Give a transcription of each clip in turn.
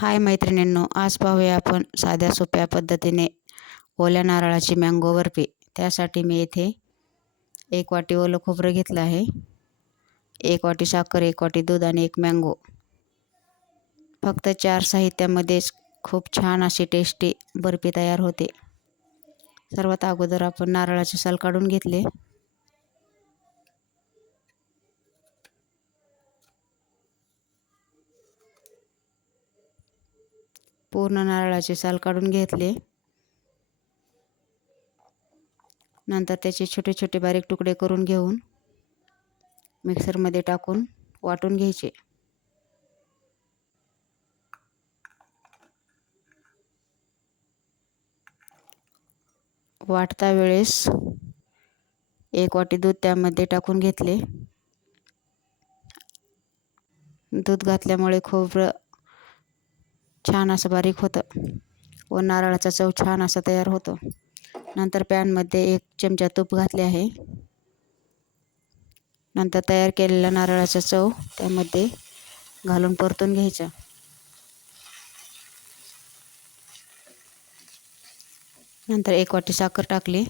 हाय मैत्रिणींनो, आज पाहूया आपण साध्या सोप्या पद्धतीने ओल्या नारळाची मँगो बर्फी। त्यासाठी मी येथे 1 वाटी ओलं खोबरं घेतलं आहे, 1 वाटी साखर, 1 वाटी दूध आणि 1 मँगो। फक्त 4 साहित्यामध्येच खूप छान अशी टेस्टी बर्फी तयार होते। सर्वात अगोदर आपण नारळाचे साल काढून घेतले। पूर्ण नारळाचे साल काढून घेतले। नंतर त्याचे छोटे छोटे बारीक तुकडे करून घेऊन मिक्सरमध्ये टाकून वाटून घ्यायचे। वाटता वेळेस 1 वाटी दूध त्यामध्ये टाकून घेतले। दूध घातल्यामुळे खोबरं छान असं बारीक होतं व नारळाचा चव छान असा तयार होतो। नंतर पॅनमध्ये 1 चमचा तूप घातले आहे। नंतर तयार केलेला नारळाचा चव त्यामध्ये घालून परतून घ्यायचा। नंतर 1 वाटी साखर टाकली।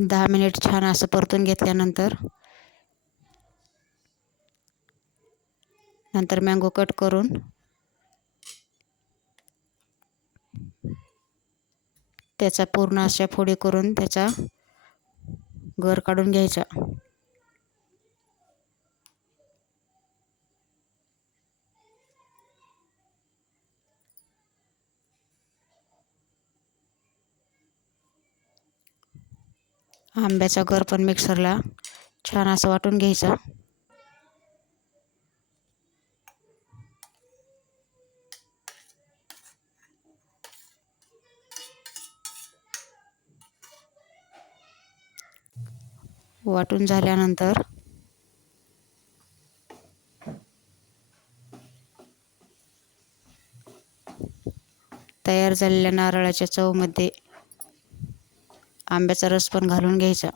दहा मिनिट छान असं परतून घेतल्यानंतर मँगो कट करून त्याचा पूर्ण अशा फोडी करून त्याचा गर काढून घ्यायचा। आंब्याचा गर पण मिक्सरला छान असं वाटून घ्यायचा। वाटून झाल्यानंतर तयार झालेल्या नारळाच्या चवमध्ये आंब्याचा रस पण घालून घ्यायचा।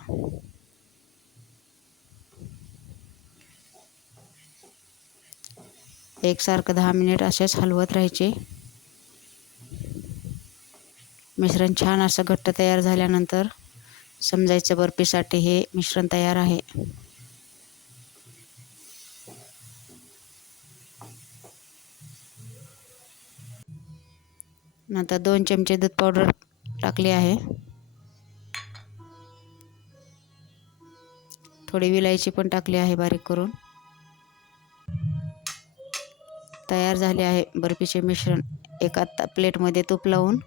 एकसारखं 10 मिनिट असेच हलवत राहायचे। मिश्रण छान असं घट्ट तयार झाल्यानंतर समजायचं बर्फीसाठी हे मिश्रण तयार आहे। नंतर 2 चमचे दूध पावडर टाकली आहे। थोडी विलायची पण टाकली आहे बारीक करून। तयार झाले आहे बर्फीचे मिश्रण। एका प्लेटमध्ये तूप लावून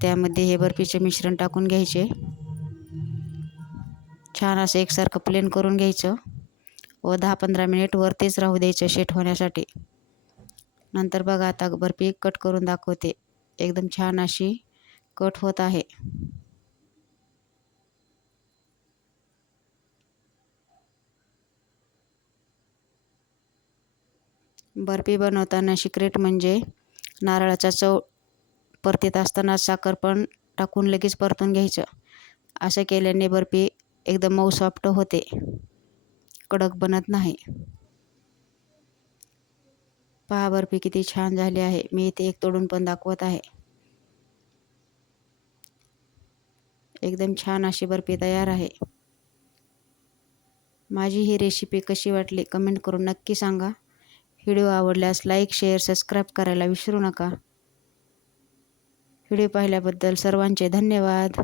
त्यामध्ये हे बर्फीचे मिश्रण टाकून घ्यायचे। छान असं एकसारखं प्लेन करून घ्यायचं व 10-15 मिनिट वरतीच राहू द्यायचं सेट होण्यासाठी। नंतर बघा आता बर्फी कट करून दाखवते। एकदम छान अशी कट होत आहे। बर्फी बनवताना सिक्रेट म्हणजे नारळाचा चव परतीत असताना साखर पण टाकून लगेच परतून घ्यायचं। असं केल्याने बर्फी एकदम मऊ सॉफ्ट होते, कडक बनत नाही। पहा बर्फी किती छान झाली आहे। मी इथे एक तोडून पण दाखवत आहे। एकदम छान अशी बर्फी तयार आहे। माझी ही रेसिपी कशी वाटली कमेंट करून नक्की सांगा। व्हिडिओ आवडल्यास लाईक, शेअर, सबस्क्राईब करायला विसरू नका। व्हिडिओ पाहिल्याबद्दल सर्वांचे धन्यवाद।